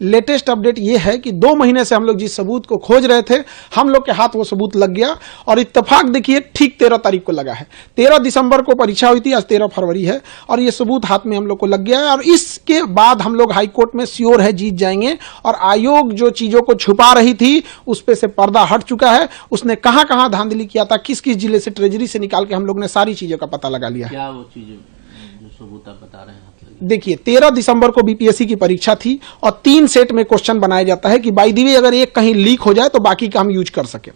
Latest update ये है कि 2 महीने से हम लोग जिस सबूत को खोज रहे थे, हम लोग के हाथ वो सबूत लग गया और इत्तेफाक देखिए ठीक 13 तारीख को लगा है। 13 दिसंबर को परीक्षा हुई थी, आज 13 फरवरी है और ये सबूत हाथ में हम लोग को लग गया है और इसके बाद हम लोग हाईकोर्ट में श्योर है जीत जाएंगे। और आयोग जो चीजों को छुपा रही थी उस पे से पर्दा हट चुका है। उसने कहां कहां धांधली किया था, किस किस जिले से ट्रेजरी से निकाल के हम लोग ने सारी चीजों का पता लगा लिया है। क्या वो चीजें जो सबूत आप बता रहे हैं? देखिए 13 दिसंबर को बीपीएससी की परीक्षा थी और 3 सेट में क्वेश्चन बनाया जाता है कि बाय द वे अगर एक कहीं लीक हो जाए तो बाकी का हम यूज कर सके।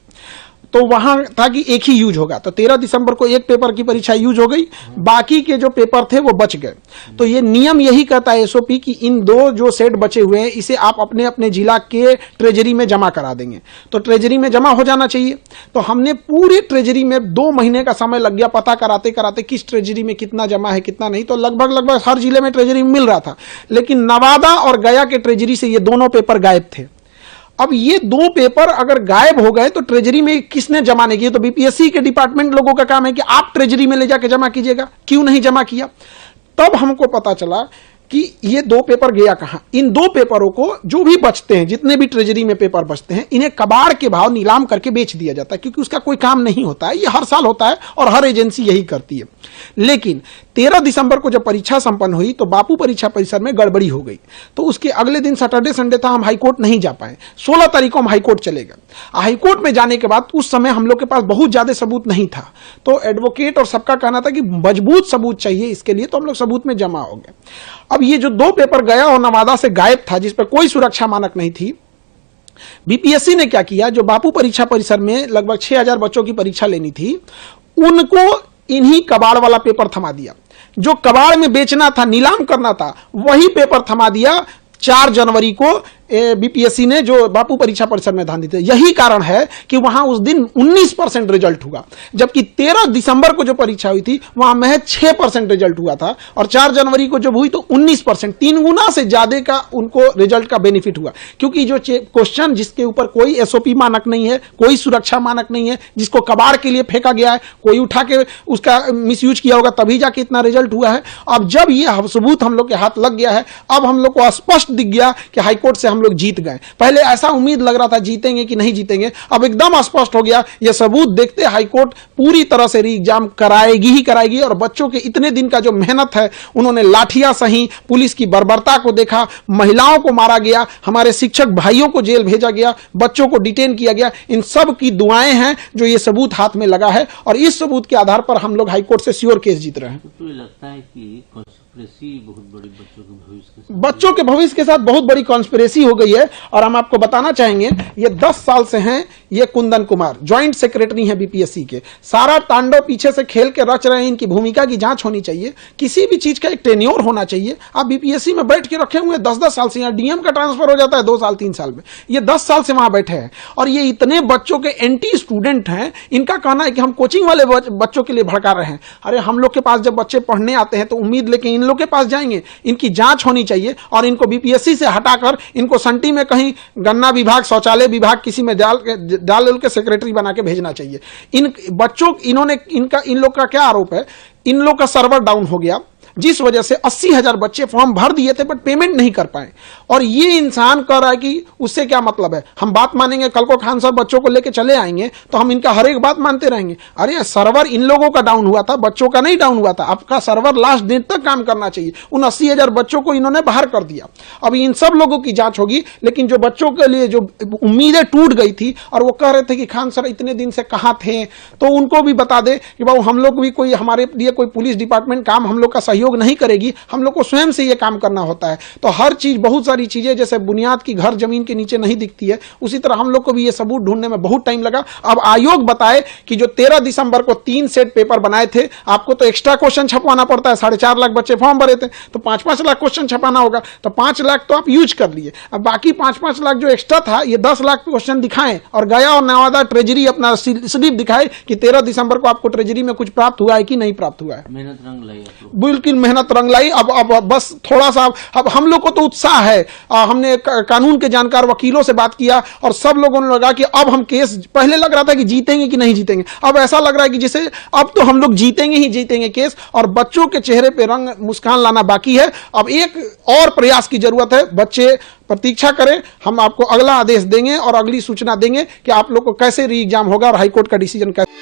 तो वहां था कि एक ही यूज होगा, तो 13 दिसंबर को एक पेपर की परीक्षा यूज हो गई, बाकी के जो पेपर थे वो बच गए। तो ये नियम यही कहता है एसओपी कि इन 2 जो सेट बचे हुए हैं इसे आप अपने अपने जिला के ट्रेजरी में जमा करा देंगे। तो ट्रेजरी में जमा हो जाना चाहिए। तो हमने पूरे ट्रेजरी में 2 महीने का समय लग गया पता कराते कराते किस ट्रेजरी में कितना जमा है कितना नहीं। तो लगभग हर जिले में ट्रेजरी मिल रहा था, लेकिन नवादा और गया के ट्रेजरी से ये दोनों पेपर गायब थे। अब ये 2 पेपर अगर गायब हो गए तो ट्रेजरी में किसने जमा नहीं किया? तो बीपीएससी के डिपार्टमेंट लोगों का काम है कि आप ट्रेजरी में ले जाके जमा कीजिएगा, क्यों नहीं जमा किया? तब हमको पता चला कि ये 2 पेपर गया कहां। इन 2 पेपरों को जो भी बचते हैं, जितने भी ट्रेजरी में पेपर बचते हैं, इन्हें कबाड़ के भाव नीलाम करके बेच दिया जाता है, क्योंकि उसका कोई काम नहीं होता है। ये हर साल होता है और हर एजेंसी यही करती है। लेकिन 13 दिसंबर को जब परीक्षा संपन्न हुई तो बापू परीक्षा परिसर में गड़बड़ी हो गई। तो उसके अगले दिन सैटरडे संडे था, हम हाईकोर्ट नहीं जा पाए। 16 तारीख को हम हाईकोर्ट चले गए। हाईकोर्ट में जाने के बाद उस समय हम लोग के पास बहुत ज्यादा सबूत नहीं था, तो एडवोकेट और सबका कहना था कि मजबूत सबूत चाहिए इसके लिए, तो हम लोग सबूत में जमा हो गए। अब ये जो 2 पेपर गया और नवादा से गायब था, जिस पर कोई सुरक्षा मानक नहीं थी, बीपीएससी ने क्या किया, जो बापू परीक्षा परिसर में लगभग 6000 बच्चों की परीक्षा लेनी थी, उनको इन्हीं कबाड़ वाला पेपर थमा दिया। जो कबाड़ में बेचना था, नीलाम करना था, वही पेपर थमा दिया। 4 जनवरी को बीपीएससी ने जो बापू परीक्षा परिसर में धांधली थी। यही कारण है कि वहां उस दिन 19% रिजल्ट हुआ, जबकि 13 दिसंबर को जो परीक्षा हुई थी वहां महज 6% रिजल्ट हुआ था और 4 जनवरी को जब हुई तो 19%, 3 गुना से ज्यादा का उनको रिजल्ट का बेनिफिट हुआ। क्योंकि जो क्वेश्चन जिसके ऊपर कोई एसओपी मानक नहीं है, कोई सुरक्षा मानक नहीं है, जिसको कबाड़ के लिए फेंका गया है, कोई उठा के उसका मिसयूज किया होगा तभी जाके इतना रिजल्ट हुआ है। अब जब ये सबूत हम लोग के हाथ लग गया है, अब हम लोग को स्पष्ट दिख गया कि हाईकोर्ट से हम लोग जीत गए। पहले ऐसा उम्मीद लग रहा था जीतेंगे कि नहीं जीतेंगे, अब एकदम स्पष्ट हो गया। यह सबूत देखते हाईकोर्ट पूरी तरह से री एग्जाम कराएगी ही कराएगी। और बच्चों के इतने दिन का जो मेहनत है, उन्होंने लाठियां सही, पुलिस की बर्बरता को देखा, महिलाओं को मारा गया, हमारे शिक्षक भाइयों को जेल भेजा गया, बच्चों को डिटेन किया गया, इन सब की दुआएं हैं जो ये सबूत हाथ में लगा है। और इस सबूत के आधार पर हम लोग हाईकोर्ट से श्योर केस जीत रहे हैं। तो लगता है कि बहुत बड़ी बच्चों के भविष्य के साथ बहुत बड़ी कॉन्स्पिरेसी हो गई है। और हम आपको बताना चाहेंगे, ये 10 साल से हैं। ये कुंदन कुमार ज्वाइंट सेक्रेटरी हैं बीपीएससी के। सारा तांडव पीछे से खेल के रच रहे हैं। इनकी भूमिका की जांच होनी चाहिए, किसी भी चीज का एक टेन्योर होना चाहिए। आप बीपीएससी में बैठ के रखे हुए 10-10 साल से, यहाँ डीएम का ट्रांसफर हो जाता है 2 साल 3 साल में, ये 10 साल से वहां बैठे हैं। और ये इतने बच्चों के एंटी स्टूडेंट हैं। इनका कहना है कि हम कोचिंग वाले बच्चों के लिए भड़का रहे हैं। अरे हम लोग के पास जब बच्चे पढ़ने आते हैं तो उम्मीद लेके इन लोग के पास जाएंगे। इनकी जांच होनी चाहिए और इनको बीपीएससी से हटाकर इनको संटी में कहीं गन्ना विभाग, शौचालय विभाग किसी में डाल के सेक्रेटरी बना के भेजना चाहिए। इन बच्चों इन लोग का क्या आरोप है, इन लोग का सर्वर डाउन हो गया, जिस वजह से 80,000 बच्चे फॉर्म भर दिए थे बट पेमेंट नहीं कर पाए। और ये इंसान कह रहा है कि उससे क्या मतलब है, हम बात मानेंगे, कल को खान साहब बच्चों को लेके चले आएंगे तो हम इनका हर एक बात मानते रहेंगे। अरे सर्वर इन लोगों का डाउन हुआ था, बच्चों का नहीं डाउन हुआ था। आपका सर्वर लास्ट दिन तक काम करना चाहिए। उन 80,000 बच्चों को इन्होंने बाहर कर दिया। अब इन सब लोगों की जांच होगी, लेकिन जो बच्चों के लिए जो उम्मीदें टूट गई थी और वो कह रहे थे कि खान सर इतने दिन से कहां थे, तो उनको भी बता दे कि बाबू हम लोग भी कोई, हमारे लिए कोई पुलिस डिपार्टमेंट काम हम लोग का सहयोग नहीं करेगी, हम लोग को स्वयं से ये काम करना होता है। तो हर चीज, बहुत सारी चीजें जैसे बुनियाद की घर जमीन के नीचे नहीं दिखती है, उसी तरह हम लोग को भी ये सबूत ढूंढने में बहुत टाइम लगा। अब आयोग बताए कि जो 13 दिसंबर को 3 सेट पेपर बनाए थे, आपको तो एक्स्ट्रा क्वेश्चन छपवाना पड़ता है। 4.5 लाख बच्चे फॉर्म भरे थे तो 5-5 लाख क्वेश्चन छपाना होगा। तो 5 लाख तो आप यूज कर लिए, अब बाकी 5-5 लाख जो एक्स्ट्रा था, ये 10 लाख क्वेश्चन दिखाएं और गया और नवादा ट्रेजरी अपना स्लिप दिखाए कि 13 दिसंबर को आपको ट्रेजरी में कुछ प्राप्त हुआ है कि नहीं प्राप्त हुआ है। मेहनत रंग लाई। बिल्कुल की मेहनत रंग लाई। अब बस थोड़ा सा अब हम लोग को तो उत्साह है। हमने कानून के जानकार वकीलों से बात किया और सब लोगों ने लगा कि अब हम केस, पहले लग रहा था कि जीतेंगे कि नहीं जीतेंगे, अब ऐसा लग रहा है कि जैसे अब तो हम लोग जीतेंगे ही जीतेंगे केस। और बच्चों के चेहरे पे रंग मुस्कान लाना बाकी है। अब एक और प्रयास की जरूरत है। बच्चे प्रतीक्षा करें, हम आपको अगला आदेश देंगे और अगली सूचना देंगे कि आप लोग को कैसे री एग्जाम होगा और हाईकोर्ट का डिसीजन कैसे